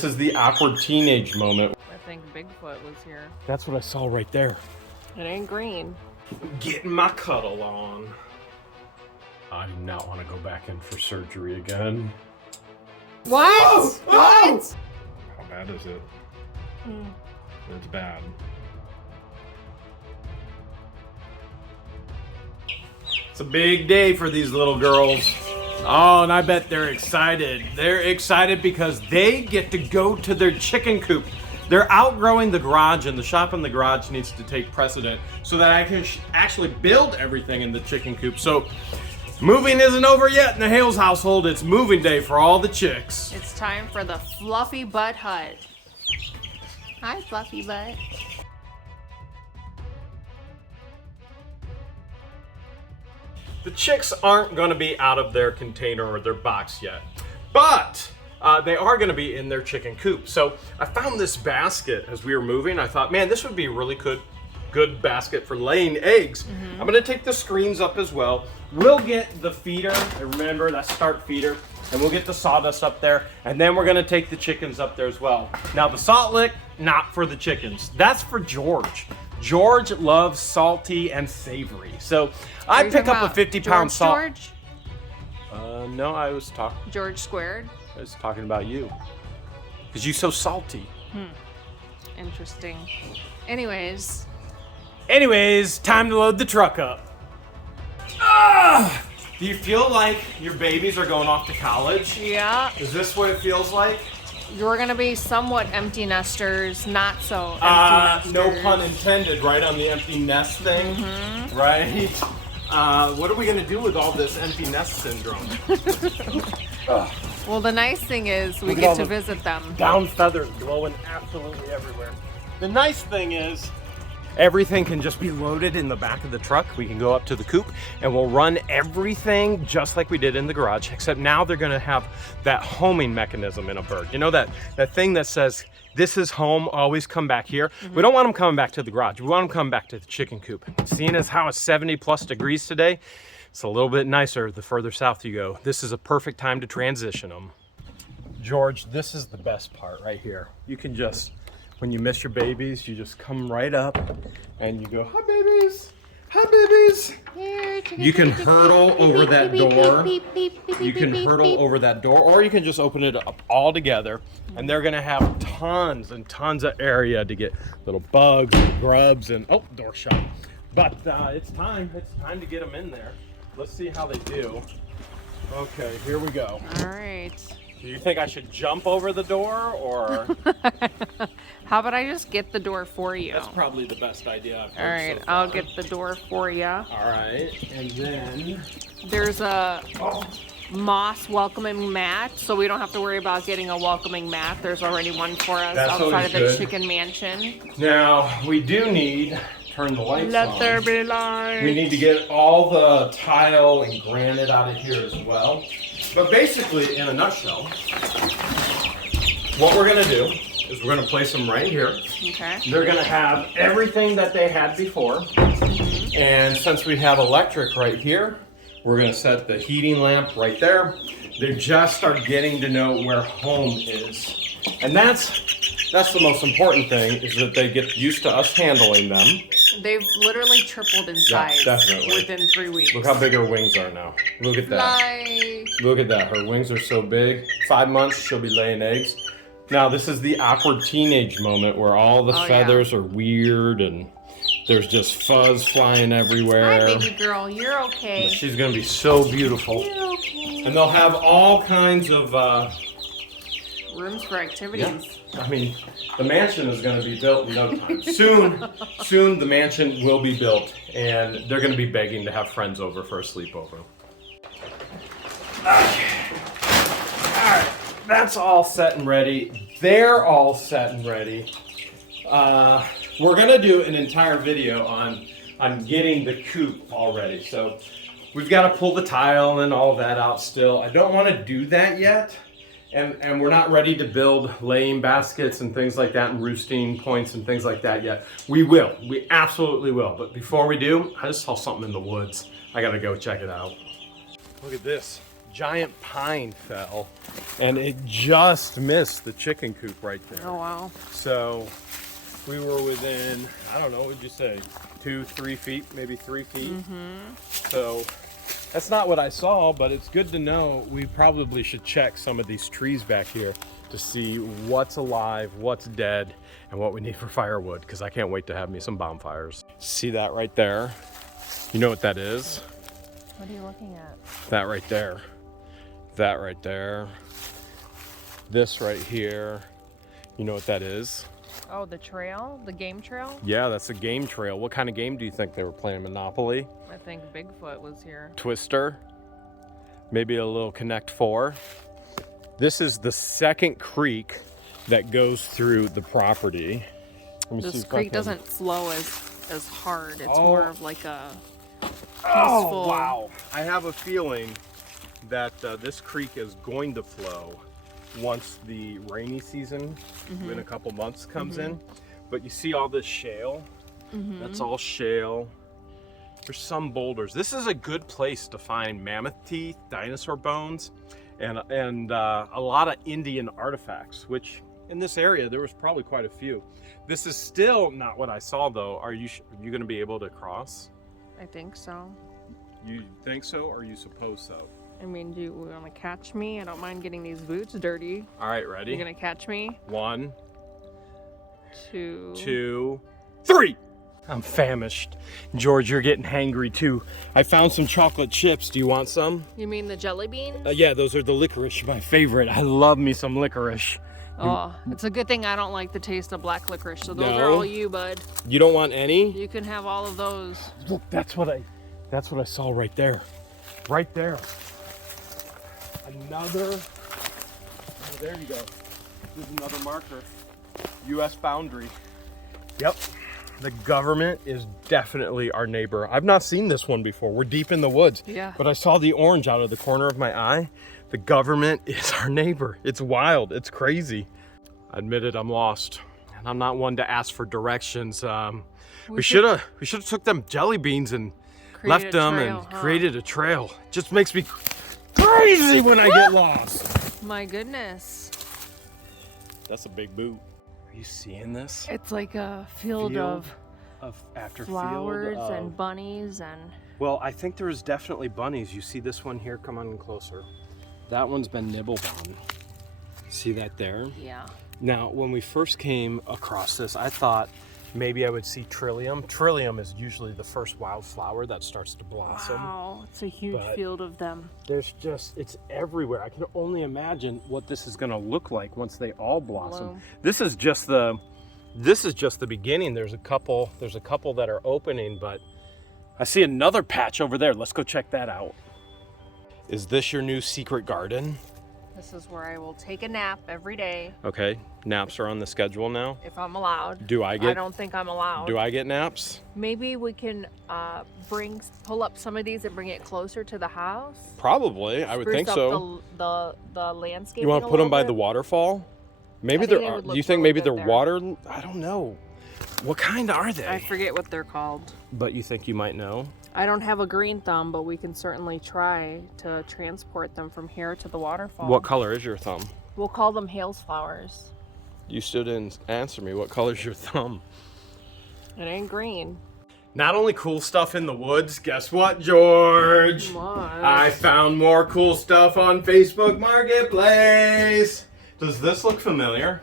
This is the awkward teenage moment. I think Bigfoot was here. That's what I saw right there. It ain't green. Getting my cuddle on. I do not want to go back in for surgery again. What? Oh, what? How bad is it? It's bad. It's a big day for these little girls. Oh, and I bet they're excited. They're excited because they get to go to their chicken coop. They're outgrowing the garage, and the shop in the garage needs to take precedent so that I can actually build everything in the chicken coop. So moving isn't over yet in the Hale's household. It's moving day for all the chicks. It's time for the Fluffy Butt Hut. Hi, Fluffy Butt. The chicks aren't going to be out of their container or their box yet, but they are going to be in their chicken coop. So I found this basket as we were moving. I thought, man, this would be a really good basket for laying eggs. I'm going to take the screens up as well. We'll get the feeder, remember that start feeder, and we'll get the sawdust up there, and then we're going to take the chickens up there as well. Now the salt lick, not for the chickens. That's for George. George loves salty and savory. So I pick up a 50-pound salt. George? No, I was talking. George squared? I was talking about you. Because you're so salty. Interesting. Anyways, time to load the truck up. Do you feel like your babies are going off to college? yeah, Is this what it feels like? you're gonna be somewhat empty nesters, not so empty No nesters. pun intended, right, on the empty nest thing? Right? What are we gonna do with all this empty nest syndrome? Well, the nice thing is we Look at all get to the visit them. Down feathers blowing absolutely everywhere. The nice thing is everything can just be loaded in the back of the truck. We can go up to the coop and we'll run everything just like we did in the garage, except now they're gonna have that homing mechanism in a bird. You know that thing that says, this is home, always come back here. We don't want them coming back to the garage. We want them coming back to the chicken coop. Seeing as how it's 70+ degrees today, it's a little bit nicer the further south you go. This is a perfect time to transition them. George, this is the best part right here. You can just, when you miss your babies, you just come right up and you go, hi babies, hi babies. You can hurdle over that door. You can hurdle over that door, or you can just open it up all together, and they're gonna have tons and tons of area to get little bugs and grubs and, oh, door shut. But it's time to get them in there. Let's see how they do. Okay, here we go. All right. Do you think I should jump over the door, or? How about I just get the door for you? That's probably the best idea I've heard. All right, so I'll far. get the door for you. All right, and then There's a moss welcoming mat, so we don't have to worry about getting a welcoming mat. There's already one for us That's outside always of the good. chicken mansion. now we do need turn the lights Let on. there be light. We need to get all the tile and granite out of here as well. But basically, in a nutshell, what we're gonna do is we're gonna place them right here. Okay. They're gonna have everything that they had before. And since we have electric right here, we're gonna set the heating lamp right there. They just start getting to know where home is. And that's the most important thing, is that they get used to us handling them. They've literally tripled in Yeah, size definitely. within 3 weeks. Look how big her wings are now. Look at that. Fly. Look at that. Her wings are so big. 5 months, she'll be laying eggs. Now, this is the awkward teenage moment where all the feathers are weird and there's just fuzz flying everywhere. Hi, baby girl. You're okay. But she's going to be so beautiful. You're okay. And they'll have all kinds of, Rooms for activities. I mean, the mansion is going to be built in no time. Soon the mansion will be built, and they're going to be begging to have friends over for a sleepover. Okay. All right, that's all set and ready. They're all set and ready. We're going to do an entire video on getting the coop all ready. So we've got to pull the tile and all that out still. I don't want to do that yet. And we're not ready to build laying baskets and things like that and roosting points and things like that yet. We will. We absolutely will. But before we do, I just saw something in the woods. I gotta go check it out. Look at this. giant pine fell, and it just missed the chicken coop right there. Oh, wow. So we were within, I don't know, what'd you say, 2-3 feet, maybe 3 feet. So that's not what I saw, but it's good to know. We probably should check some of these trees back here to see what's alive, what's dead, and what we need for firewood, because I can't wait to have me some bonfires. See that right there? You know what that is? What are you looking at? That right there. That right there. This right here. You know what that is? Oh, the trail? The game trail? Yeah, that's a game trail. What kind of game do you think they were playing? Monopoly? I think Bigfoot was here. Twister? Maybe a little Connect 4? This is the second creek that goes through the property. Let me see This if I creek can- doesn't flow as hard. It's Oh. more of like a peaceful. Oh, wow. I have a feeling that this creek is going to flow once the rainy season in a couple months comes in. But you see all this shale? That's all shale. There's some boulders. This is a good place to find mammoth teeth, dinosaur bones, and a lot of Indian artifacts, which in this area there was probably quite a few. This is still not what I saw though. Are you going to be able to cross? I think so. You think so, or you suppose so? I mean, do you want to catch me? I don't mind getting these boots dirty. All right, ready? You're gonna catch me? 1, 2. 2, 3. I'm famished. George, you're getting hangry too. I found some chocolate chips. Do you want some? You mean the jelly beans? Yeah, those are the licorice, my favorite. I love me some licorice. Oh, it's a good thing I don't like the taste of black licorice. So those are No? all you, bud. You don't want any? You can have all of those. Look, that's what I saw right there. Right there. Another. Oh, there you go. There's another marker. U.S. boundary. Yep. The government is definitely our neighbor. I've not seen this one before. We're deep in the woods. Yeah. But I saw the orange out of the corner of my eye. The government is our neighbor. It's wild. It's crazy. I admit it, I'm lost. And I'm not one to ask for directions. We should have took them jelly beans and left them and created a trail. It just makes me crazy when I get lost. My goodness. That's a big boot. Are you seeing this? It's like a field of after flowers field of, and bunnies and... Well, I think there's definitely bunnies. You see this one here? Come on closer. That one's been nibbled on. See that there? Yeah. Now, when we first came across this, I thought maybe I would see trillium. Trillium is usually the first wildflower that starts to blossom. Wow, it's a huge field of them. There's just, it's everywhere. I can only imagine what this is gonna look like once they all blossom. Bloom. This is just the beginning. There's a couple that are opening, but I see another patch over there. Let's go check that out. Is this your new secret garden? This is where I will take a nap every day. Okay, naps are on the schedule now. If I'm allowed. I don't think I'm allowed. Do I get naps? Maybe we can pull up some of these and bring it closer to the house. Probably, I would think so. The landscape. You want to put them by the waterfall? Maybe there are. Do you think maybe they're water? I don't know. What kind are they? I forget what they're called. But you think you might know? I don't have a green thumb, but we can certainly try to transport them from here to the waterfall. What color is your thumb? We'll call them Hale's flowers. You still didn't answer me. What color's your thumb? It ain't green. Not only cool stuff in the woods, guess what, George? What? I found more cool stuff on Facebook Marketplace. Does this look familiar?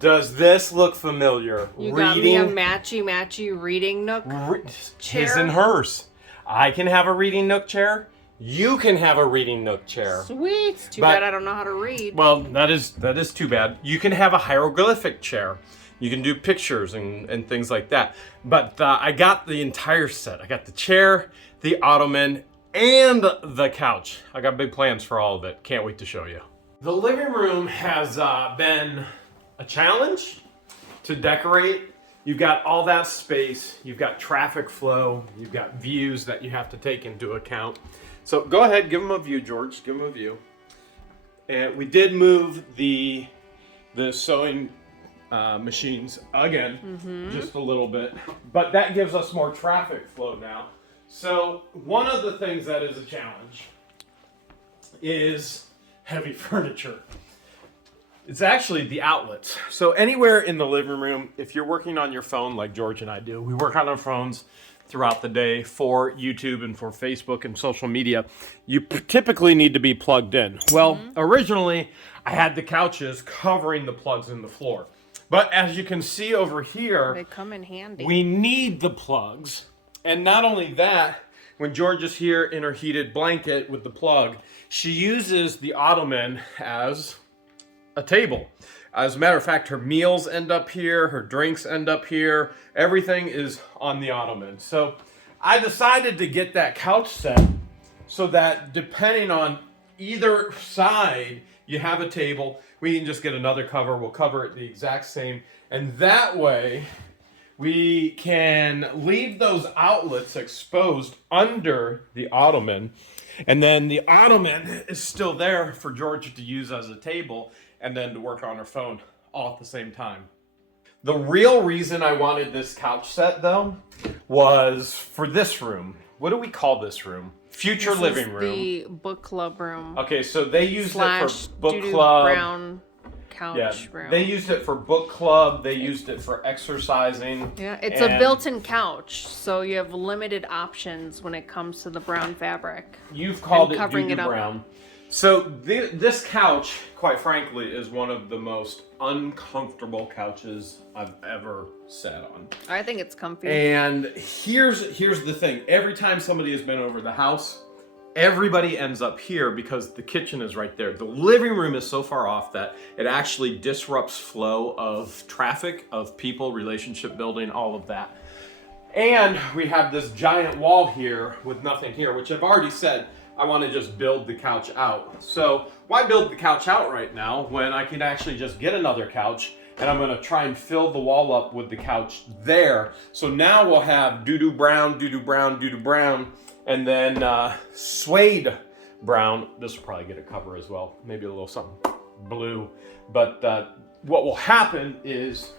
Does this look familiar? You got me a matchy reading nook chair. His and hers. I can have a reading nook chair. You can have a reading nook chair. Sweet. Too bad I don't know how to read. Well, that is too bad. You can have a hieroglyphic chair. You can do pictures and things like that. But I got the entire set. I got the chair, the ottoman, and the couch. I got big plans for all of it. Can't wait to show you. The living room has been a challenge to decorate. You've got all that space, you've got traffic flow, you've got views that you have to take into account. So go ahead, give them a view, George, give them a view. And we did move the sewing machines again, just a little bit, but that gives us more traffic flow now. So one of the things that is a challenge is heavy furniture. It's actually the outlets. So anywhere in the living room, if you're working on your phone like George and I do, we work on our phones throughout the day for YouTube and for Facebook and social media, you typically need to be plugged in. Well, originally I had the couches covering the plugs in the floor. But as you can see over here, They come in handy. we need the plugs. And not only that, when George is here in her heated blanket with the plug, she uses the ottoman as a table. As a matter of fact, her meals end up here, her drinks end up here, everything is on the ottoman. So I decided to get that couch set so that depending on either side, you have a table. We can just get another cover, we'll cover it the exact same. And that way, we can leave those outlets exposed under the ottoman. And then the ottoman is still there for George to use as a table and then to work on her phone all at the same time. The real reason I wanted this couch set though was for this room. What do we call this room? Future living room. The book club room. Okay, so they used it for book doo-doo club. Brown couch room. They used it for book club. They used it for exercising. Yeah, it's a built-in couch, so you have limited options when it comes to the brown fabric. You've called it covering doo-doo it up. brown. So this couch, quite frankly, is one of the most uncomfortable couches I've ever sat on. I think it's comfy. And here's the thing. Every time somebody has been over the house, everybody ends up here because the kitchen is right there. The living room is so far off that it actually disrupts flow of traffic, of people, relationship building, all of that. And we have this giant wall here with nothing here, which I've already said, I want to just build the couch out. So why build the couch out right now when I can actually just get another couch and I'm going to try and fill the wall up with the couch there. So now we'll have doo-doo brown, doo-doo brown, doo-doo brown, and then suede brown. This will probably get a cover as well. Maybe a little something blue. But what will happen is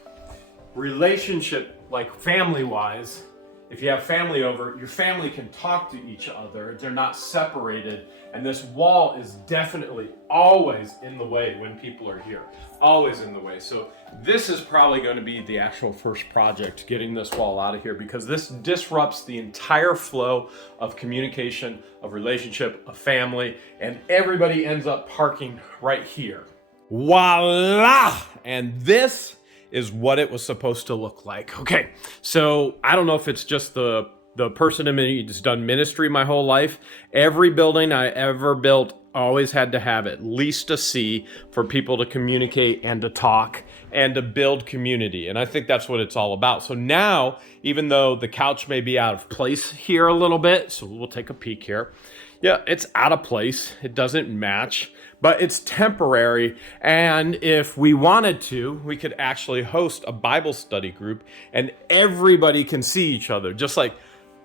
relationship, like family-wise, if you have family over, your family can talk to each other. They're not separated. And this wall is definitely always in the way when people are here. Always in the way. So this is probably going to be the actual first project, getting this wall out of here, because this disrupts the entire flow of communication, of relationship, of family, and everybody ends up parking right here. Voila! And this is what it was supposed to look like. Okay, so I don't know if it's just the person in me who's done ministry my whole life. Every building I ever built always had to have at least a C for people to communicate and to talk and to build community. And I think that's what it's all about. So now, even though the couch may be out of place here a little bit, so we'll take a peek here. Yeah, it's out of place. It doesn't match, but it's temporary. And if we wanted to, we could actually host a Bible study group and everybody can see each other. Just like,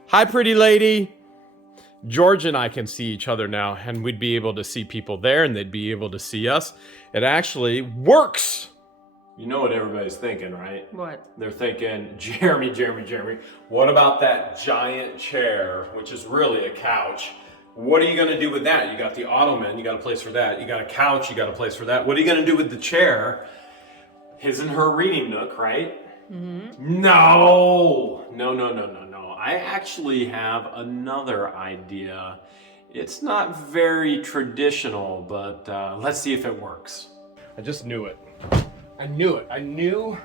hi, pretty lady. George and I can see each other now, and we'd be able to see people there and they'd be able to see us. It actually works. You know what everybody's thinking, right? What? They're thinking, Jeremy, what about that giant chair, which is really a couch? What are you going to do with that? You got the ottoman, you got a place for that. You got a couch, you got a place for that. What are you going to do with the chair? His and her reading nook, right? Mm-hmm. No. I actually have another idea. It's not very traditional, but let's see if it works. I just knew it. I knew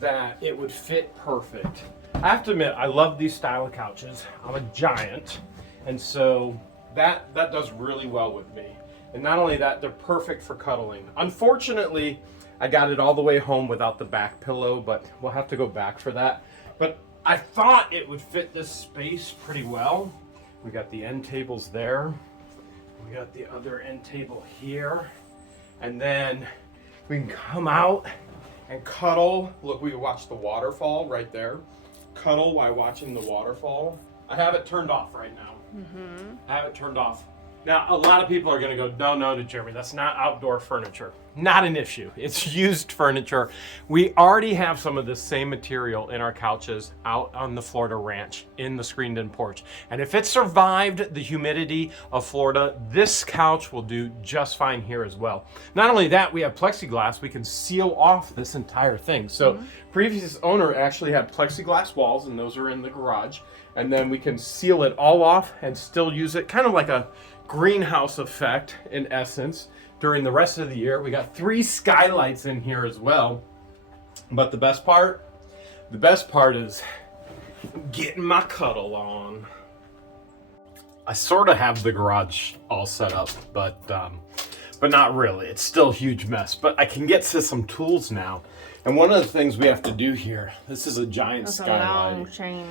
that it would fit perfect. I have to admit, I love these style of couches. I'm a giant, and so that does really well with me. And not only that, they're perfect for cuddling. Unfortunately, I got it all the way home without the back pillow, but we'll have to go back for that. But I thought it would fit this space pretty well. We got the end tables there. We got the other end table here. And then we can come out and cuddle. Look, we can watch the waterfall right there. Cuddle while watching the waterfall. I have it turned off right now. I have it turned off. Now, a lot of people are going to go, no, to Jeremy, that's not outdoor furniture. Not an issue. It's used furniture. We already have some of this same material in our couches out on the Florida ranch in the screened-in porch. And if it survived the humidity of Florida, this couch will do just fine here as well. Not only that, we have plexiglass. We can seal off this entire thing. So previous owner actually had plexiglass walls, and those are in the garage. And then we can seal it all off and still use it kind of like a greenhouse effect in essence during the rest of the year. We got 3 skylights in here as well. But the best part is getting my cuddle on. I sort of have the garage all set up, but not really. It's still a huge mess, but I can get to some tools now. And one of the things we have to do here, this is a giant skylight. A long chain.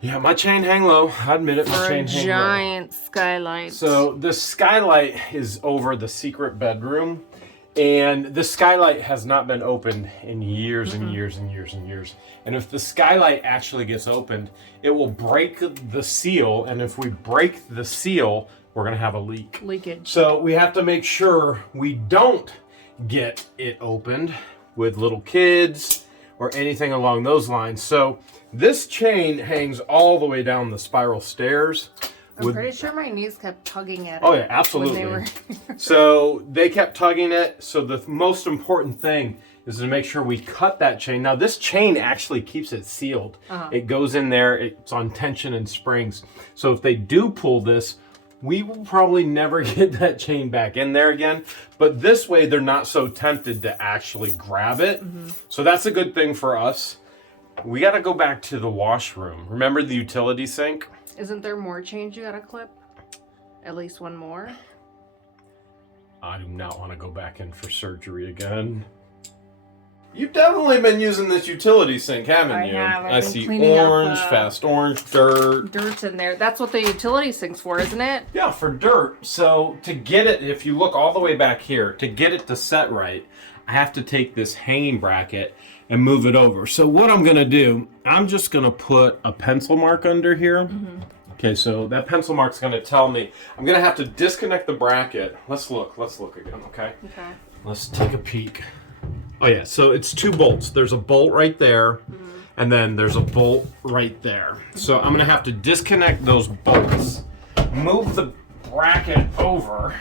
Yeah, my chain hang low. I admit it, my chain hang low. Giant skylight. So the skylight is over the secret bedroom, and the skylight has not been opened in years and years and years and years. And if the skylight actually gets opened, it will break the seal, and if we break the seal, we're gonna have a leak. Leakage. So we have to make sure we don't get it opened with little kids or anything along those lines. So this chain hangs all the way down the spiral stairs. I'm pretty sure my knees kept tugging at it. Oh yeah, absolutely. So they kept tugging it. So the most important thing is to make sure we cut that chain. Now this chain actually keeps it sealed. It goes in there, it's on tension and springs. So if they do pull this, we will probably never get that chain back in there again. But this way they're not so tempted to actually grab it. So that's a good thing for us. We got to go back to the washroom. Remember the utility sink? Isn't there more chains you got to clip? At least one more? I do not want to go back in for surgery again. You've definitely been using this utility sink, haven't you? I have. I see orange, fast orange, dirt. Dirt's in there. That's what the utility sink's for, isn't it? Yeah, for dirt. So to get it, if you look all the way back here, to get it to set right, I have to take this hanging bracket and move it over. So what I'm gonna do, I'm just gonna put a pencil mark under here. Okay, so that pencil mark's gonna tell me, I'm gonna have to disconnect the bracket. Let's look again, okay? Okay. Let's take a peek. Oh yeah, so it's 2 bolts. There's a bolt right there, and then there's a bolt right there. So I'm gonna have to disconnect those bolts, move the bracket over,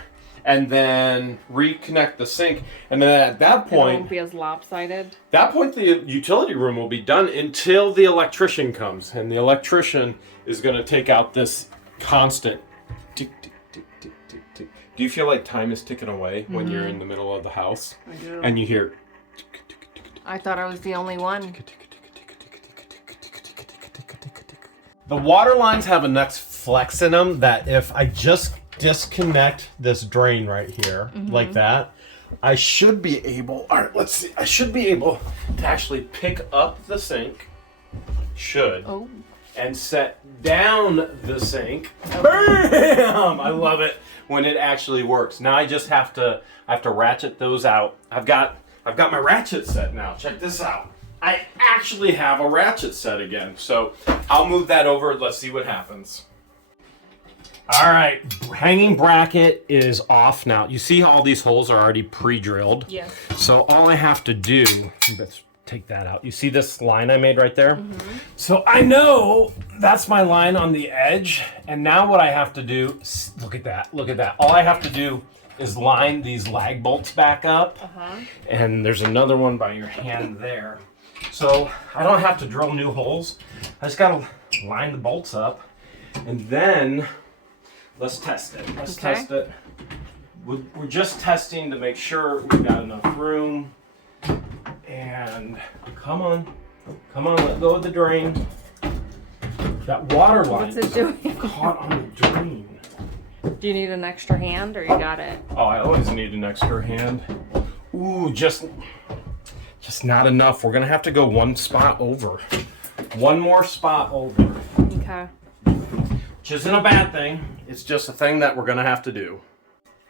and then reconnect the sink. And then at that point, it won't be as lopsided. That point, the utility room will be done until the electrician comes, and the electrician is gonna take out this constant tick, tick, tick, tick, tick, tick. Do you feel like time is ticking away when you're in the middle of the house? I do. And you hear. I thought I was the only one. The water lines have enough flex in them that if I just disconnect this drain right here, like that, I should be able, all right, let's see, I should be able to actually pick up the sink, and set down the sink. Bam! I love it when it actually works. Now I just have to ratchet those out. I've got my ratchet set now. Check this out. I actually have a ratchet set again. So I'll move that over. Let's see what happens. All right, hanging bracket is off now. You see how all these holes are already pre-drilled? Yes. So all I have to do, let's take that out. You see this line I made right there? So I know that's my line on the edge. And now what I have to do, look at that. All I have to do is line these lag bolts back up. And there's another one by your hand there. So I don't have to drill new holes. I just gotta line the bolts up, and then let's test it. Test it. We're just testing to make sure we've got enough room. And come on, let go of the drain. That water line What's it doing? caught on the drain. Do you need an extra hand, or you got it? Oh, I always need an extra hand. Ooh, just not enough. We're gonna have to go one spot over. One more spot over. Okay. Which isn't a bad thing. It's just a thing that we're gonna have to do.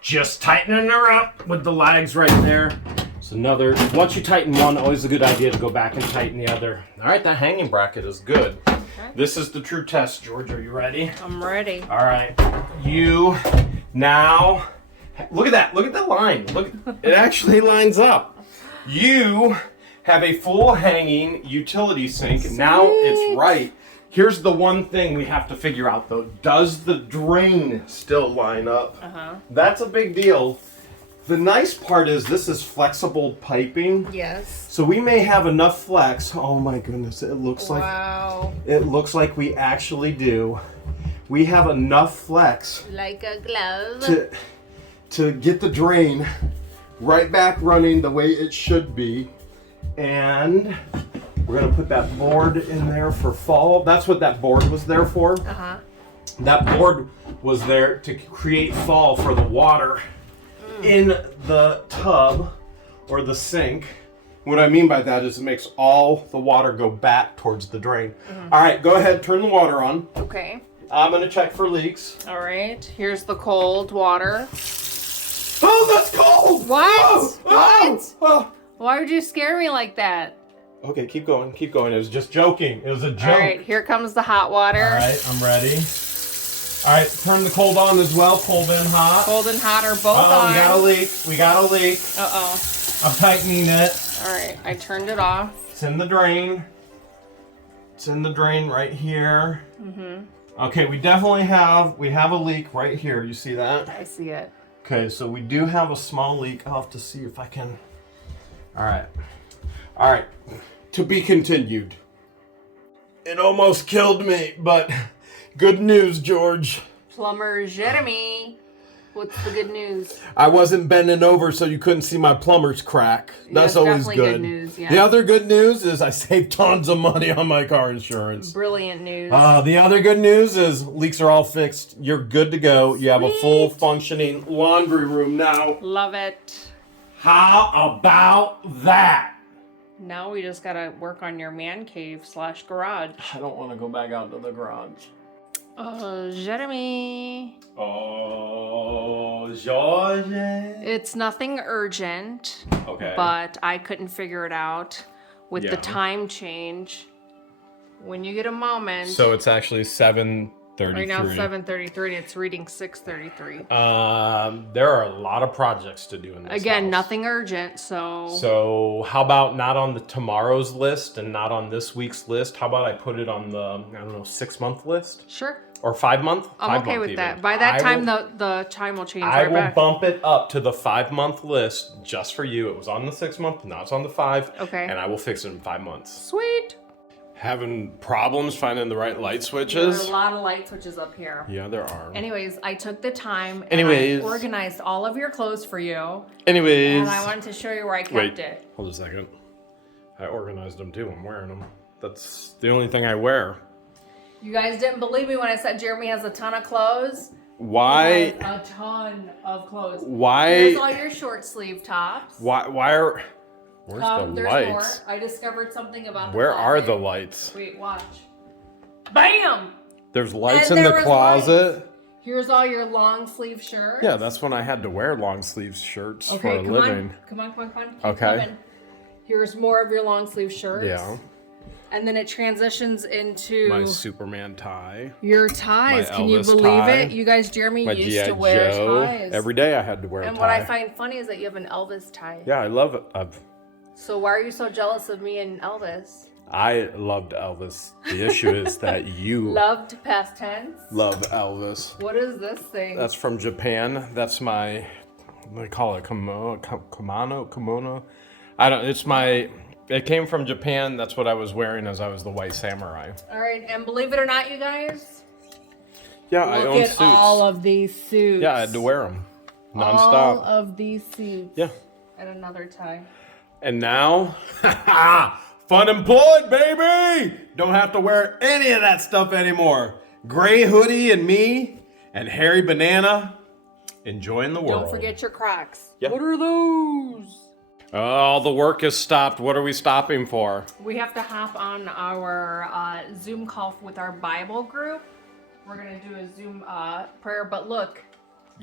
Just tightening her up with the lags right there. It's another, once you tighten one, always a good idea to go back and tighten the other. All right, that hanging bracket is good. Okay. This is the true test, George. Are you ready? I'm ready. All right. You Now, look at that. Look at the line. Look, it actually lines up. You have a full hanging utility sink. Sweet. Now it's right. Here's the one thing we have to figure out though. Does the drain still line up? That's a big deal. The nice part is this is flexible piping. Yes. So we may have enough flex. Oh my goodness, it looks Wow. like it looks like we actually do. We have enough flex Like a glove. to get the drain right back running the way it should be. And we're gonna put that board in there for fall. That's what that board was there for. That board was there to create fall for the water in the tub or the sink. What I mean by that is it makes all the water go back towards the drain. All right, go ahead, turn the water on. Okay. I'm gonna check for leaks. All right. Here's the cold water. Oh, that's cold! What? Oh, What? oh. Why would you scare me like that? Okay, keep going, keep going. It was just joking. It was a joke. All right, here comes the hot water. All right, I'm ready. All right, turn the cold on as well. Cold and hot. Cold and hot are both on. We got a leak. We got a leak. Uh-oh. I'm tightening it. All right, I turned it off. It's in the drain. It's in the drain right here. Okay, we definitely have a leak right here. You see that? I see it. Okay, so we do have a small leak. I'll have to see if I can. All right. All right. To be continued. It almost killed me, but good news, George. Plumber Jeremy. What's the good news? I wasn't bending over so you couldn't see my plumber's crack. That's always definitely good. good news, yeah. The other good news is I saved tons of money on my car insurance. Brilliant news. The other good news is leaks are all fixed. You're good to go. You have a full Sweet. functioning laundry room now. Love it. How about that? Now we just gotta work on your man cave / garage. I don't want to go back out to the garage. Jeremy. Oh, George. It's nothing urgent, Okay. but I couldn't figure it out with Yeah. the time change. When you get a moment. So it's actually 7:33. Right now it's 7:33 and it's reading 6:33. There are a lot of projects to do in this Again, house. nothing urgent, So how about not on the tomorrow's list and not on this week's list? How about I put it on the, 6-month list? Sure. Or 5-month? I'm okay with that. By that time, the time will change I right will back. bump it up to the 5-month list just for you. It was on the 6-month, now it's on the 5. Okay. And I will fix it in 5 months. Sweet. Having problems finding the right light There's switches? a lot of light switches up here. Yeah, there are. Anyways, I took the time and Anyways. I organized all of your clothes for you. Anyways. And I wanted to show you where I kept it. Hold a second. I organized them too. I'm wearing them. That's the only thing I wear. You guys didn't believe me when I said Jeremy has a ton of clothes. Why? He has a ton of clothes. Why? Here's all your short sleeve tops. Why are? Where's the There's lights? more. I discovered something about the Where are closet. the lights? Wait, watch. Bam! There's lights And in there the was closet. lights. Here's all your long sleeve shirts. Yeah, that's when I had to wear long sleeve shirts for Okay, a come living. on. Come on, come on, come on. Keep Okay. coming. Here's more of your long sleeve shirts. Yeah. And then it transitions into My Superman tie. your ties. my Can you Elvis believe tie, it? You guys, Jeremy My used G.I. to wear Joe. ties. Every day I had to wear a and tie. what I find funny is that you have an Elvis tie. Yeah, I love it. So why are you so jealous of me and Elvis? I loved Elvis. The issue is that you Loved past tense. love Elvis. What is this thing? That's from Japan. That's my, what do they call it? Kimono? I don't, it's my, it came from Japan. That's what I was wearing as I was the white samurai. All right, and believe it or not, you guys, Yeah, I look own at suits. all of these suits. Yeah, I had to wear them nonstop. All of these suits. Yeah. And another tie. And now, fun employed, baby! Don't have to wear any of that stuff anymore. Gray hoodie and me and hairy banana enjoying the world. Don't forget your Crocs. Yeah. What are those? Oh, the work is stopped. What are we stopping for? We have to hop on our Zoom call with our Bible group. We're going to do a Zoom prayer, but look.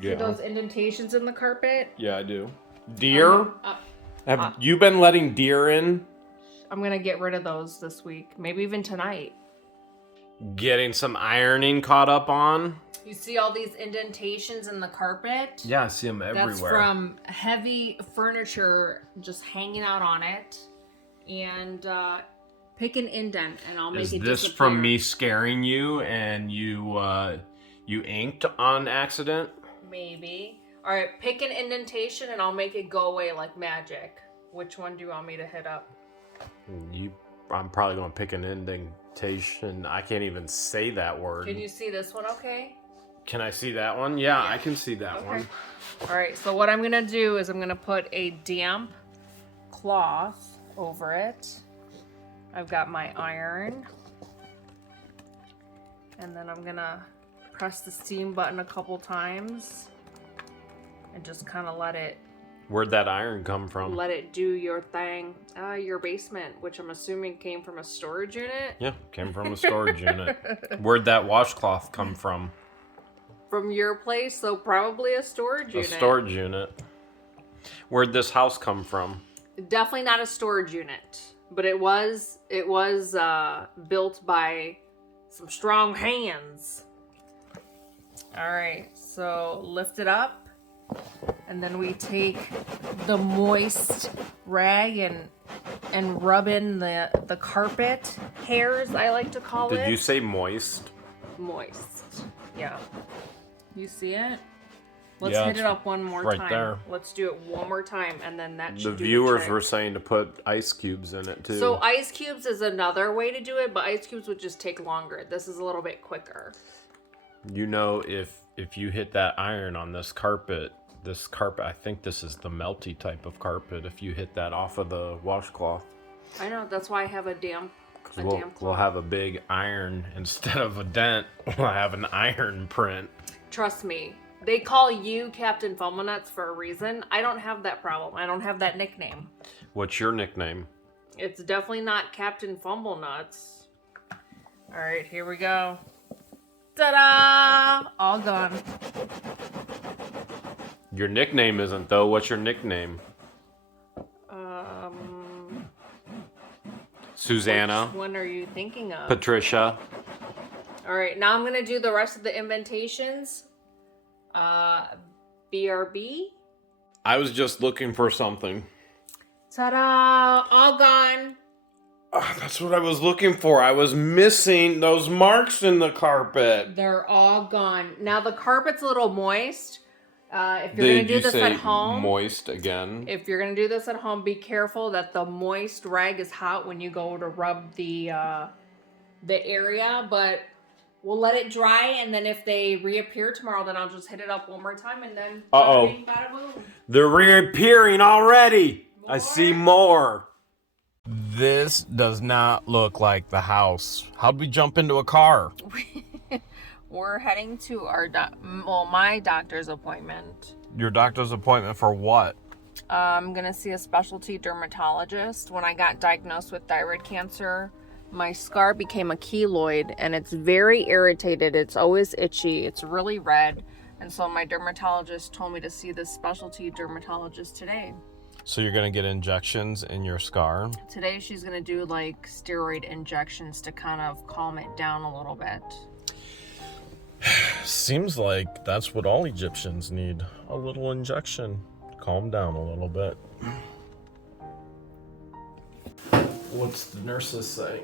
See those indentations in the carpet? Yeah, I do. Deer? Have you been letting deer in? I'm going to get rid of those this week. Maybe even tonight. Getting some ironing caught up on. You see all these indentations in the carpet? Yeah, I see them everywhere. That's from heavy furniture just hanging out on it. And pick an indent and I'll make it disappear. Is this from me scaring you and you inked on accident? Maybe. All right, pick an indentation and I'll make it go away like magic. Which one do you want me to hit up? I'm probably going to pick an indentation. I can't even say that word. Can you see this one okay? Can I see that one? Yeah, I can see that one. All right, so what I'm going to do is I'm going to put a damp cloth over it. I've got my iron. And then I'm going to press the steam button a couple times. And just kind of let it... Where'd that iron come from? Let it do your thing. Your basement, which I'm assuming came from a storage unit? Yeah, came from a storage unit. Where'd that washcloth come from? From your place, so probably a storage unit. A storage unit. Where'd this house come from? Definitely not a storage unit. But it was built by some strong hands. All right, so lift it up. And then we take the moist rag and rub in the carpet hairs, I like to call it. Did you say moist? Moist, yeah. You see it? Let's hit it up one more time. Right there. Let's do it one more time, and then that should do the viewers were saying to put ice cubes in it, too. So ice cubes is another way to do it, but ice cubes would just take longer. This is a little bit quicker. You know, if you hit that iron on this carpet, I think this is the melty type of carpet, if you hit that off of the washcloth. I know, that's why I have a damp cloth. We'll have a big iron instead of a dent. We'll have an iron print. Trust me, they call you Captain Fumblenuts for a reason. I don't have that problem. I don't have that nickname. What's your nickname? It's definitely not Captain Fumblenuts. All right, here we go. Ta-da! All gone. Your nickname isn't, though. What's your nickname? Susanna. Which one are you thinking of? Patricia. All right, now I'm going to do the rest of the indentations. BRB. I was just looking for something. Ta-da! All gone. That's what I was looking for. I was missing those marks in the carpet. They're all gone. Now the carpet's a little moist. If you're going to do this at home, moist again. If you're going to do this at home, be careful that the moist rag is hot when you go to rub the area. But we'll let it dry, and then if they reappear tomorrow, then I'll just hit it up one more time, and then bada bing, bada boom. They're reappearing already. More? I see more. This does not look like the house. How'd we jump into a car? We're heading to my doctor's appointment. Your doctor's appointment for what? I'm going to see a specialty dermatologist. When I got diagnosed with thyroid cancer, my scar became a keloid, and it's very irritated. It's always itchy. It's really red. And so my dermatologist told me to see this specialty dermatologist today. So you're going to get injections in your scar? Today she's going to do like steroid injections to kind of calm it down a little bit. Seems like that's what all Egyptians need. A little injection. Calm down a little bit. What's the nurses say?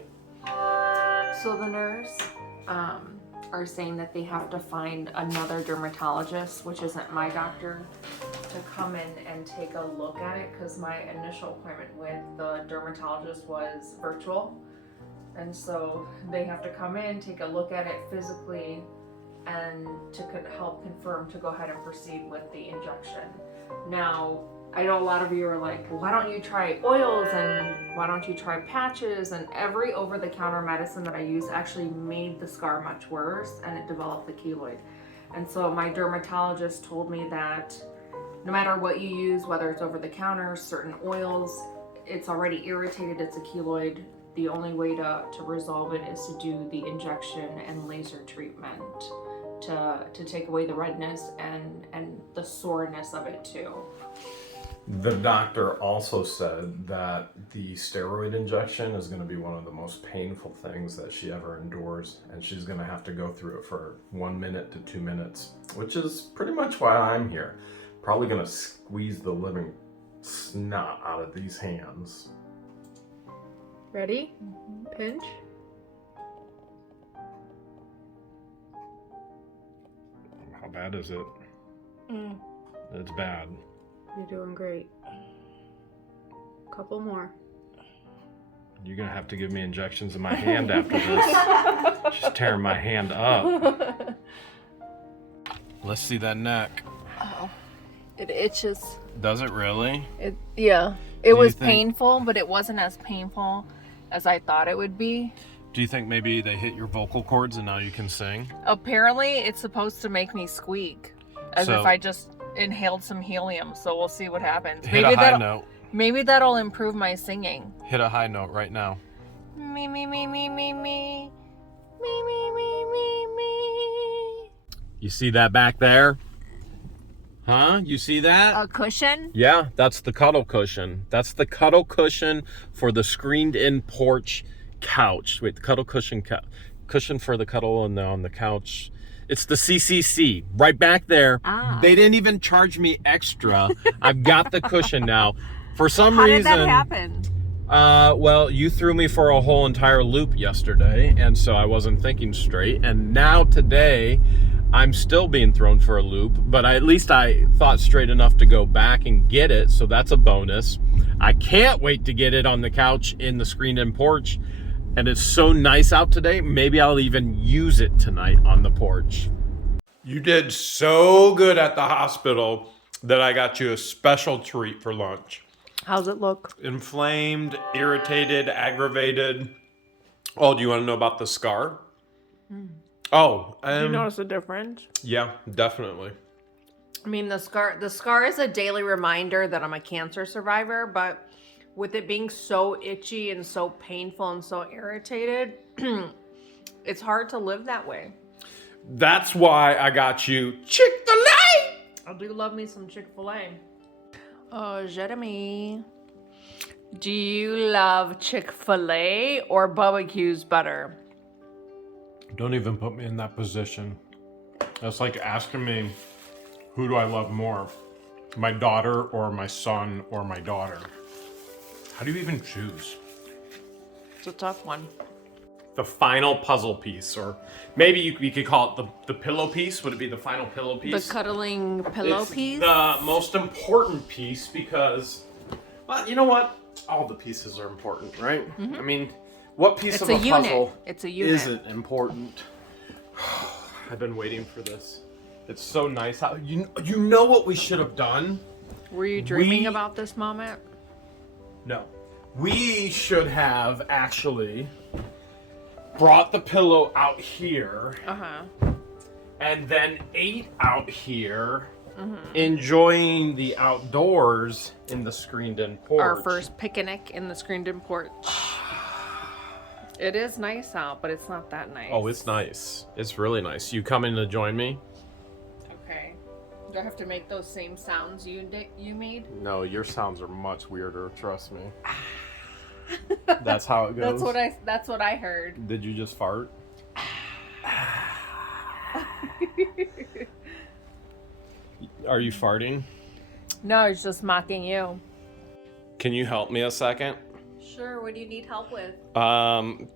So the nurse are saying that they have to find another dermatologist, which isn't my doctor, to come in and take a look at it, because my initial appointment with the dermatologist was virtual. And so they have to come in, take a look at it physically, and to help confirm to go ahead and proceed with the injection. Now, I know a lot of you are like, well, why don't you try oils and why don't you try patches? And every over-the-counter medicine that I use actually made the scar much worse, and it developed the keloid. And so my dermatologist told me that no matter what you use, whether it's over-the-counter, certain oils, it's already irritated, it's a keloid. The only way to resolve it is to do the injection and laser treatment to take away the redness and the soreness of it too. The doctor also said that the steroid injection is going to be one of the most painful things that she ever endures, and she's going to have to go through it for 1 minute to 2 minutes, which is pretty much why I'm here. Probably going to squeeze the living snot out of these hands. Ready? Pinch. How bad is it? It's bad. You're doing great. Couple more. You're gonna have to give me injections in my hand after this. She's tearing my hand up. Let's see that neck. Oh, it itches. Does it really? Yeah. It was painful, but it wasn't as painful as I thought it would be. Do you think maybe they hit your vocal cords and now you can sing? Apparently, it's supposed to make me squeak, as if I just inhaled some helium. So we'll see what happens. Hit a high note. Maybe that'll improve my singing. Hit a high note right now. Me, me, me, me, me, me. Me, me, me, me, me. You see that back there? Huh? You see that? A cushion? Yeah, that's the cuddle cushion. That's the cuddle cushion for the screened-in porch couch. Wait, the cuddle cushion cushion for the cuddle on the couch. It's the CCC right back there. Ah. They didn't even charge me extra. I've got the cushion now. For some How reason. How did that happen? Well, you threw me for a whole entire loop yesterday, and so I wasn't thinking straight. And now today, I'm still being thrown for a loop, but at least I thought straight enough to go back and get it, so that's a bonus. I can't wait to get it on the couch in the screened-in porch. And it's so nice out today, maybe I'll even use it tonight on the porch. You did so good at the hospital that I got you a special treat for lunch. How's it look? Inflamed, irritated, aggravated. Oh, do you want to know about the scar? Oh. Do you notice a difference? Yeah, definitely. I mean, the scar is a daily reminder that I'm a cancer survivor, but with it being so itchy and so painful and so irritated, it's hard to live that way. That's why I got you Chick-fil-A. I do love me some Chick-fil-A. Oh, Jeremy, do you love Chick-fil-A or barbecues better? Don't even put me in that position. That's like asking me, who do I love more? My daughter or my son or my daughter? How do you even choose? It's a tough one. The final puzzle piece, or maybe you could call it the pillow piece. Would it be the final pillow piece? The cuddling pillow piece? The most important piece because, well, you know what? All the pieces are important, right? I mean, what piece of a puzzle isn't important? I've been waiting for this. It's so nice. How you know what we should have done? Were you dreaming about this moment? No. We should have actually brought the pillow out here. And then ate out here, enjoying the outdoors in the screened-in porch. Our first picnic in the screened-in porch. It is nice out, but it's not that nice. Oh, it's nice. It's really nice. You coming to join me? Okay. Do I have to make those same sounds you made? No, your sounds are much weirder. Trust me. That's how it goes. That's what I heard. Did you just fart? Are you farting? No, I was just mocking you. Can you help me a second? Sure, what do you need help with?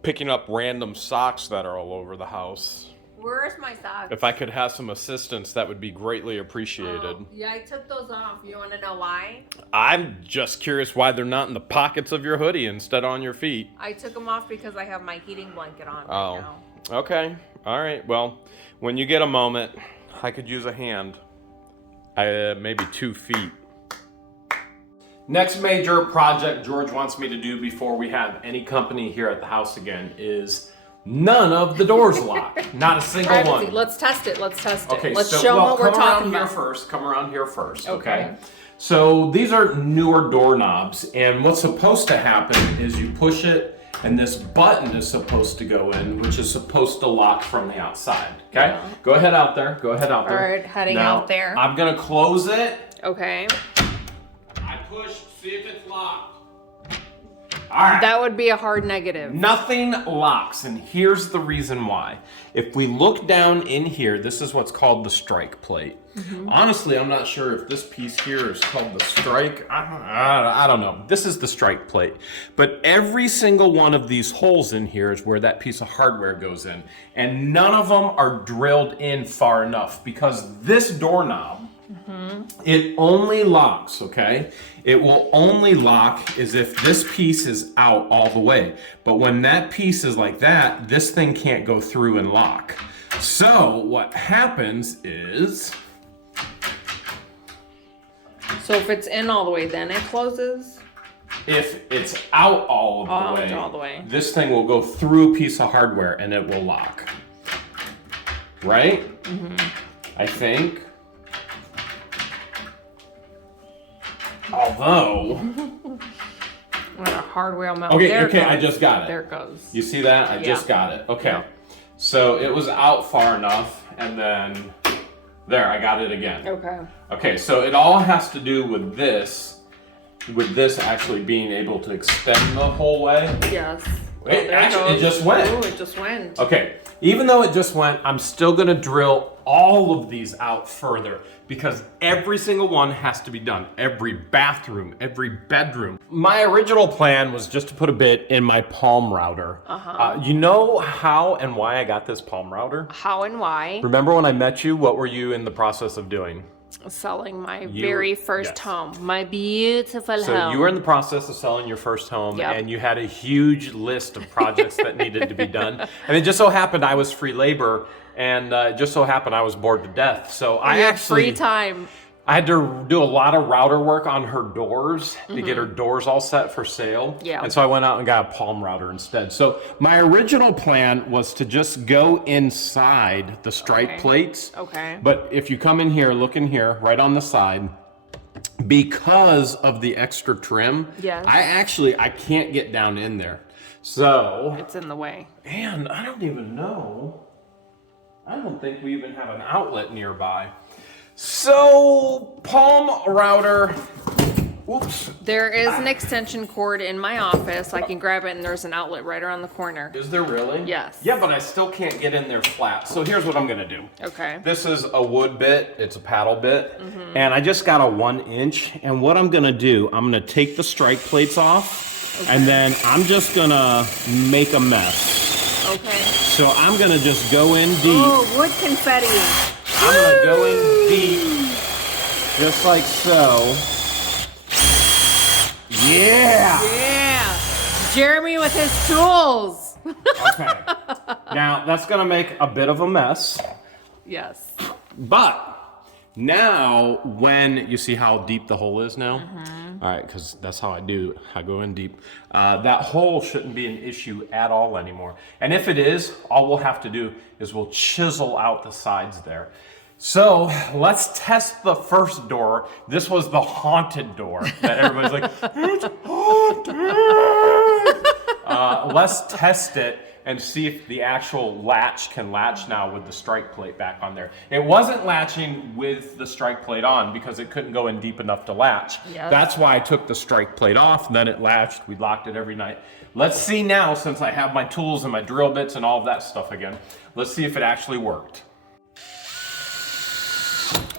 Picking up random socks that are all over the house. Where's my socks? If I could have some assistance, that would be greatly appreciated. Yeah, I took those off. You want to know why? I'm just curious why they're not in the pockets of your hoodie instead on your feet. I took them off because I have my heating blanket on right now. Okay. All right. Well, when you get a moment, I could use a hand. Maybe 2 feet. Next major project George wants me to do before we have any company here at the house again is none of the doors locked. Not a single one. Let's test it. Okay, let's show them what we're talking about. Come around here first. Okay. So these are newer doorknobs, and what's supposed to happen is you push it, and this button is supposed to go in, which is supposed to lock from the outside. Okay? Yeah. Go ahead out there. All right, heading out there. I'm gonna close it. Okay. I push, see if it's locked. All right. That would be a hard negative. Nothing locks, and here's the reason why. If we look down in here, this is what's called the strike plate. Honestly, I'm not sure if this piece here is called the strike. I don't know. This is the strike plate. But every single one of these holes in here is where that piece of hardware goes in. And none of them are drilled in far enough because this doorknob, it only locks, okay? It will only lock as if this piece is out all the way. But when that piece is like that, this thing can't go through and lock. So what happens is... So if it's in all the way, then it closes? If it's out all the way, this thing will go through a piece of hardware and it will lock. Right? I think. Although... What a hardware melt. Okay, I just got it. There it goes. You see that? I just got it. Okay. So it was out far enough, and then there, I got it again. Okay. Okay, so it all has to do with this actually being able to extend the whole way. Yes. Wait, actually, it just went. Oh, it just went. Okay, even though it just went, I'm still gonna drill all of these out further because every single one has to be done. Every bathroom, every bedroom. My original plan was just to put a bit in my palm router. You know how and why I got this palm router? How and why? Remember when I met you, what were you in the process of doing? Selling my very first home. My beautiful home. So you were in the process of selling your first home, and you had a huge list of projects that needed to be done. And it just so happened I was free labor, and it just so happened I was bored to death. So I actually... free time. I had to do a lot of router work on her doors to get her doors all set for sale. Yeah. And so I went out and got a palm router instead. So my original plan was to just go inside the strike plates. Okay. But if you come in here, look in here, right on the side, because of the extra trim, I can't get down in there. So... It's in the way. And I don't even know. I don't think we even have an outlet nearby. So, palm router, oops. There is an extension cord in my office. I can grab it and there's an outlet right around the corner. Is there really? Yes. Yeah, but I still can't get in there flat. So here's what I'm gonna do. Okay. This is a wood bit, it's a paddle bit, and I just got a 1 inch. And what I'm gonna do, I'm gonna take the strike plates off, and then I'm just gonna make a mess. Okay. So I'm gonna just go in deep. Oh, wood confetti. I'm gonna go in deep, just like so. Yeah! Yeah! Jeremy with his tools! Okay. Now, that's gonna make a bit of a mess. Yes. But, now, when you see how deep the hole is now? All right, because that's how I do it. I go in deep. That hole shouldn't be an issue at all anymore. And if it is, all we'll have to do is we'll chisel out the sides there. So let's test the first door. This was the haunted door that everybody's like, it's haunted. Let's test it and see if the actual latch can latch now with the strike plate back on there. It wasn't latching with the strike plate on because it couldn't go in deep enough to latch. Yes. That's why I took the strike plate off, then it latched. We locked it every night. Let's see now, since I have my tools and my drill bits and all of that stuff again, let's see if it actually worked.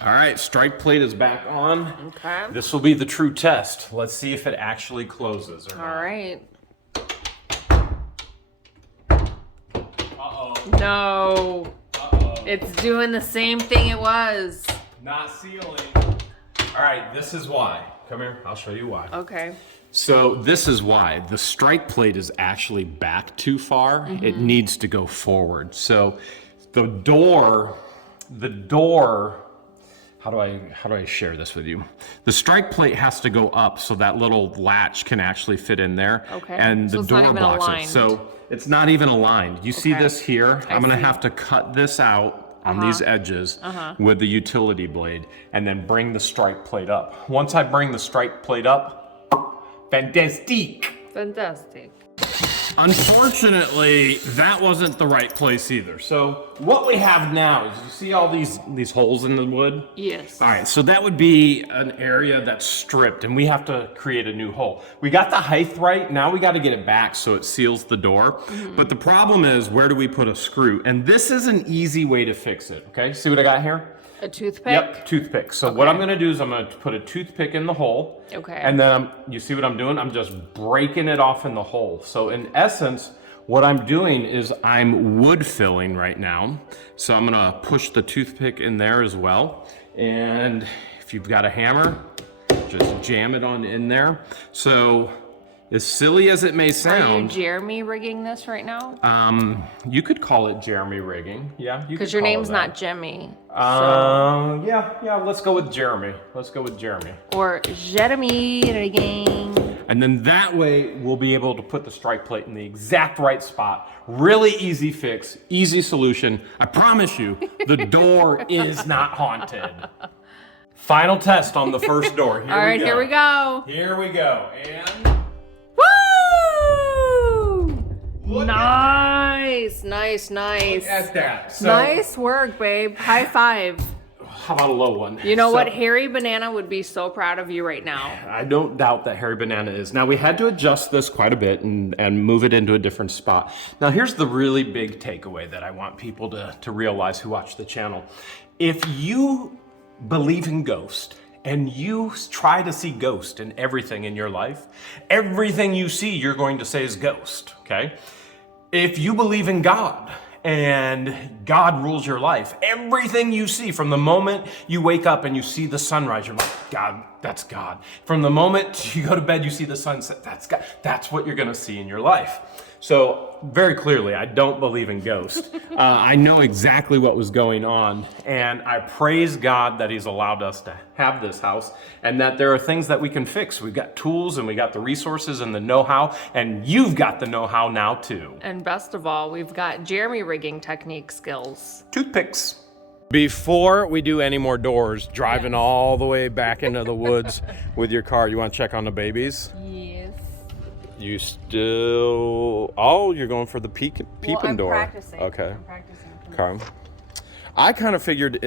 All right, strike plate is back on. Okay. This will be the true test. Let's see if it actually closes or not. All right. Uh-oh. No. Uh-oh. It's doing the same thing it was. Not sealing. All right, this is why. Come here, I'll show you why. Okay. So this is why. The strike plate is actually back too far. It needs to go forward. So the door, how do I share this with you? The strike plate has to go up so that little latch can actually fit in there. Okay. And the door blocks it. So it's not even aligned. You see this here? I'm gonna have to cut this out on these edges with the utility blade and then bring the strike plate up. Once I bring the strike plate up, fantastic. Fantastic. Unfortunately, that wasn't the right place either. So what we have now is, you see all these holes in the wood? Yes. All right, so that would be an area that's stripped, and we have to create a new hole. We got the height right, now we got to get it back so it seals the door. But the problem is, where do we put a screw? And this is an easy way to fix it, okay? See what I got here? A toothpick? Yep, toothpick. So what I'm gonna do is I'm gonna put a toothpick in the hole. Okay. And then you see what I'm doing? I'm just breaking it off in the hole. So in essence, what I'm doing is I'm wood filling right now. So I'm gonna push the toothpick in there as well. And if you've got a hammer, just jam it on in there. So as silly as it may sound. Are you Jeremy rigging this right now? You could call it Jeremy rigging. Yeah, you because your name's not Jemmy. Yeah, let's go with Jeremy. Let's go with Jeremy. Or Jeremy rigging. And then that way we'll be able to put the strike plate in the exact right spot. Really easy fix, easy solution. I promise you, the door is not haunted. Final test on the first door. All right, here we go. Here we go. And woo! Nice. look at that. So, Nice work, babe. High five. how about a low one? You know what? Harry Banana would be so proud of you right now. I don't doubt that Harry Banana is. Now, we had to adjust this quite a bit and move it into a different spot. Now, here's the really big takeaway that I want people to realize who watch the channel. If you believe in ghosts and you try to see ghost in everything in your life, everything you see you're going to say is ghost, okay? If you believe in God and God rules your life, everything you see from the moment you wake up and you see the sunrise, you're like, God, that's God. From the moment you go to bed, you see the sunset, that's God. That's what you're gonna see in your life. So very clearly, I don't believe in ghosts. I know exactly what was going on, and I praise God that He's allowed us to have this house and that there are things that we can fix. We've got tools and we got the resources and the know-how, and you've got the know-how now too. And best of all, we've got Jeremy rigging technique skills. Toothpicks. Before we do any more doors, driving all the way back into the woods with your car, you want to check on the babies? Yes. You still... Oh, you're going for the peeping door. Practicing. Okay. I'm practicing. Okay. I kind of figured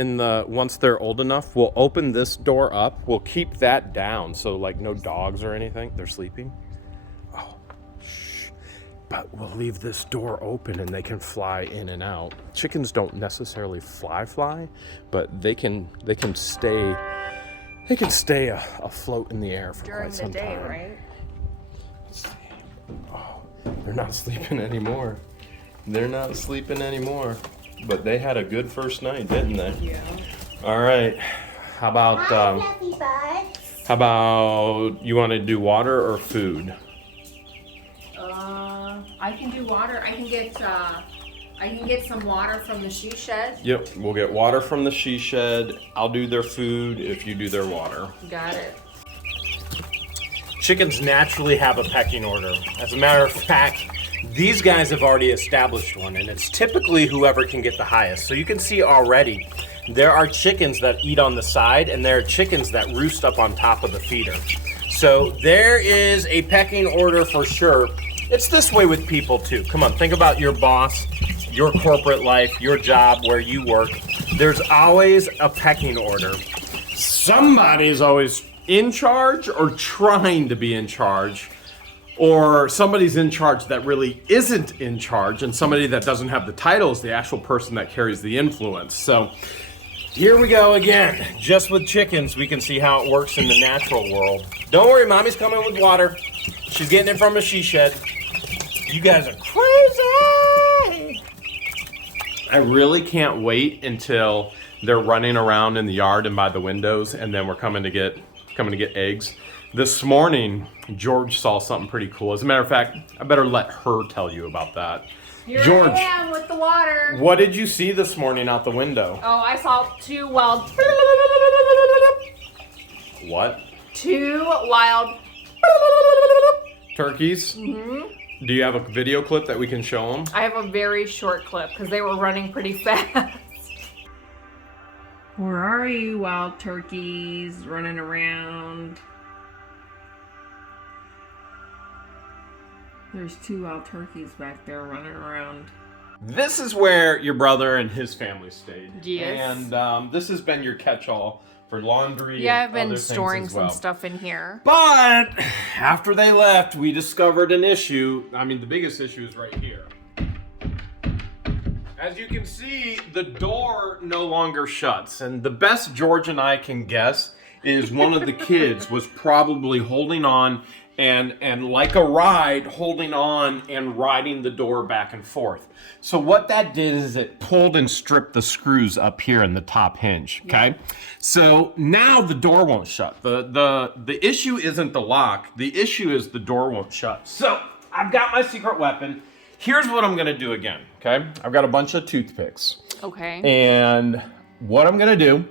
once they're old enough, we'll open this door up. We'll keep that down, so like no dogs or anything. They're sleeping. Oh, shh. But we'll leave this door open and they can fly in and out. Chickens don't necessarily fly, but they can stay. They can stay afloat in the air for quite some time. During the day, right? Oh, they're not sleeping anymore. They're not sleeping anymore. But they had a good first night, didn't they? Yeah. All right. How about you want to do water or food? I can do water. I can get some water from the she shed. Yep, we'll get water from the she shed. I'll do their food if you do their water. Got it. Chickens naturally have a pecking order. As a matter of fact, these guys have already established one, and it's typically whoever can get the highest. So you can see already, there are chickens that eat on the side, and there are chickens that roost up on top of the feeder. So there is a pecking order for sure. It's this way with people too. Come on, think about your boss, your corporate life, your job, where you work. There's always a pecking order. Somebody's always in charge or trying to be in charge, or somebody's in charge that really isn't in charge, and somebody that doesn't have the title is the actual person that carries the influence. So here we go again. Just with chickens, we can see how it works in the natural world. Don't worry, mommy's coming with water. She's getting it from a she shed. You guys are crazy. I really can't wait until they're running around in the yard and by the windows, and then we're coming to get eggs. This morning, George saw something pretty cool. As a matter of fact, I better let her tell you about that. Here George, I am with the water. What did you see this morning out the window? Oh, I saw two wild turkeys? Mm-hmm. Do you have a video clip that we can show them? I have a very short clip because they were running pretty fast. Where are you, wild turkeys running around? There's 2 wild turkeys back there running around. This is where your brother and his family stayed. Yes. And this has been your catch-all for laundry. Yeah, and I've been other storing things as well. some stuff in here. But after they left, we discovered an issue. I mean, the biggest issue is right here. As you can see, the door no longer shuts. And the best George and I can guess is one of the kids was probably holding on and like a ride, holding on and riding the door back and forth. So what that did is it pulled and stripped the screws up here in the top hinge, okay? Yeah. So now the door won't shut. The issue isn't the lock. The issue is the door won't shut. So I've got my secret weapon. Here's what I'm gonna do again, okay? I've got a bunch of toothpicks. Okay. And what I'm gonna do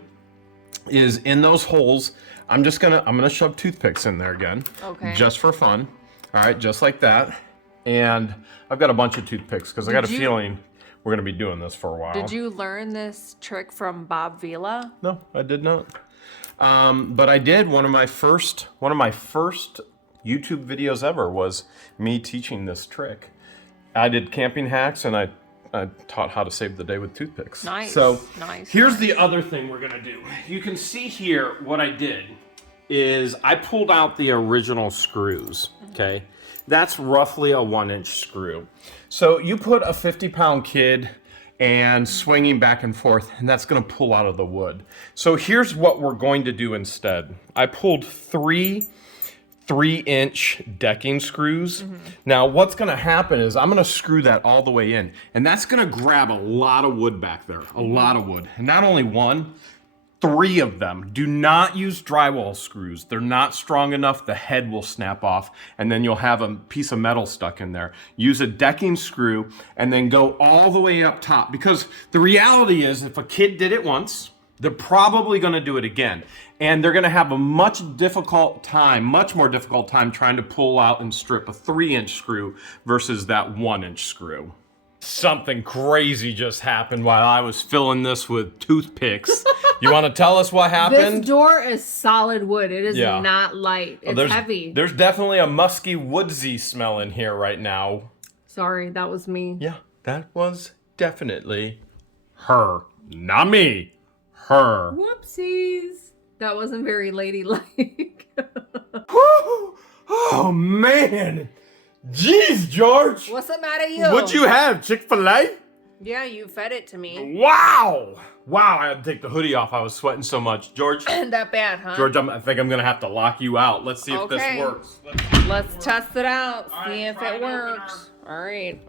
is in those holes, I'm gonna shove toothpicks in there again. Okay. Just for fun. All right, just like that. And I've got a bunch of toothpicks because I got a feeling we're gonna be doing this for a while. Did you learn this trick from Bob Vila? No, I did not. But I did. One of my first YouTube videos ever was me teaching this trick. I did camping hacks and I taught how to save the day with toothpicks. Nice. So here's the other thing we're gonna do. You can see here what I did is I pulled out the original screws, okay? That's roughly a 1-inch screw. So you put a 50-pound kid and swinging back and forth, and that's gonna pull out of the wood. So here's what we're going to do instead. I pulled 3 3-inch decking screws. Now what's gonna happen is I'm gonna screw that all the way in, and that's gonna grab a lot of wood back there, a lot of wood. And not only 1, 3 of them. Do not use drywall screws. They're not strong enough, the head will snap off, and then you'll have a piece of metal stuck in there. Use a decking screw, and then go all the way up top, because the reality is if a kid did it once, they're probably gonna do it again. And they're gonna have a much more difficult time trying to pull out and strip a 3-inch screw versus that 1-inch screw. Something crazy just happened while I was filling this with toothpicks. You wanna tell us what happened? This door is solid wood. It is not light. It's heavy. There's definitely a musky, woodsy smell in here right now. Sorry, that was me. Yeah, that was definitely her. Not me. Her. Whoopsies. That wasn't very ladylike. Oh, man. Jeez, George. What's the matter, you? What'd you have, Chick-fil-A? Yeah, you fed it to me. Wow. Wow, I had to take the hoodie off. I was sweating so much. George. That bad, huh? George, I think I'm going to have to lock you out. Let's see if this works. Let's test it out. See if it works. All right.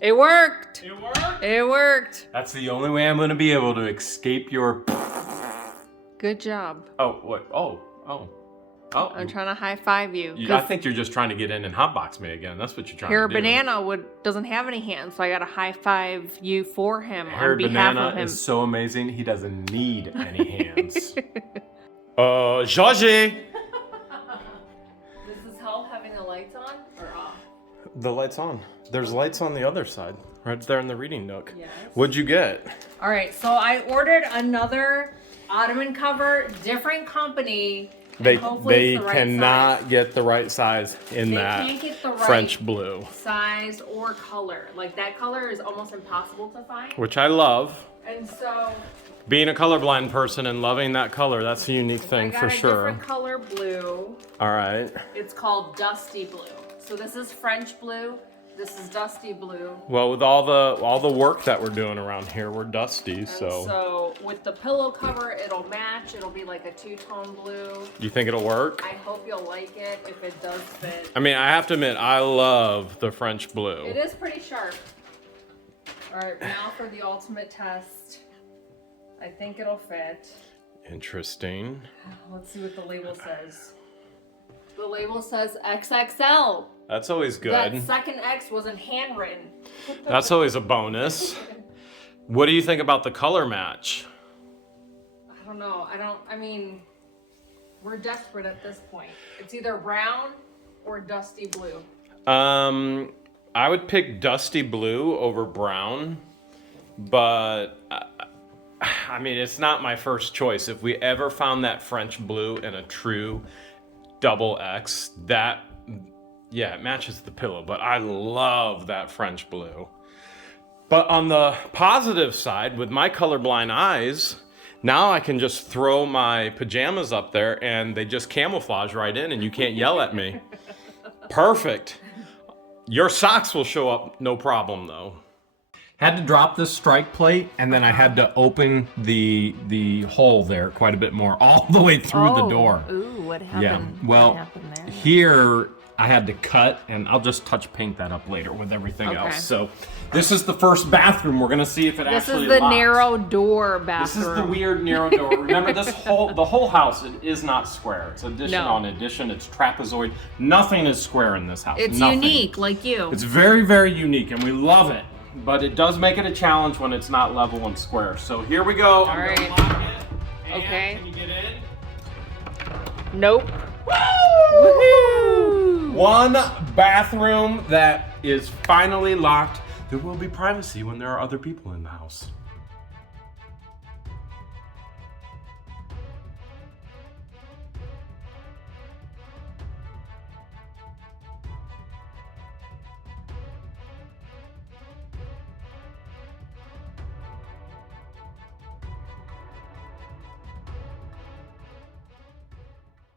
It worked. It worked? It worked. That's the only way I'm going to be able to escape your... Good job. Oh, what? Oh. I'm trying to high five you. I think you're just trying to get in and hotbox me again. That's what you're trying to do. Hair Banana doesn't have any hands, so I got to high five you for him Hair on behalf of him. Banana is so amazing. He doesn't need any hands. Georgie! This is Hale having the lights on or off? The light's on. There's lights on the other side, right there in the reading nook. Yes. What'd you get? All right, so I ordered another ottoman cover, different company. They cannot get the right size in that French blue size or color. Like that color is almost impossible to find. Which I love. And so being a colorblind person and loving that color, that's a unique thing for sure. I got a different color blue. All right. It's called Dusty Blue. So this is French blue. This is Dusty Blue. Well, with all the work that we're doing around here, we're dusty, and so with the pillow cover, it'll match. It'll be like a 2-tone blue. You think it'll work? I hope you'll like it if it does fit. I mean, I have to admit, I love the French blue. It is pretty sharp. All right, now for the ultimate test. I think it'll fit. Interesting. Let's see what the label says. The label says XXL. That's always good. That second X wasn't handwritten. That's always a bonus. What do you think about the color match? I don't know. I mean, we're desperate at this point. It's either brown or dusty blue. I would pick dusty blue over brown, but I mean, it's not my first choice. If we ever found that French blue in a true double X, that Yeah, it matches the pillow, but I love that French blue. But on the positive side, with my colorblind eyes, now I can just throw my pajamas up there and they just camouflage right in and you can't yell at me. Perfect. Your socks will show up no problem though. Had to drop this strike plate and then I had to open the hole there quite a bit more, all the way through the door. Ooh, what happened? Yeah, well, what happened there? Here I had to cut, and I'll just touch paint that up later with everything else. So this is the first bathroom. We're gonna see if it actually locks. This is the narrow door bathroom. This is the weird narrow door. Remember, the whole house is not square. It's addition on addition. It's trapezoid. Nothing is square in this house. It's unique, like you. It's very, very unique, and we love it. But it does make it a challenge when it's not level and square. So here we go. All right. Lock it. Okay. Can you get in? Nope. Woo! One bathroom that is finally locked. There will be privacy when there are other people in the house.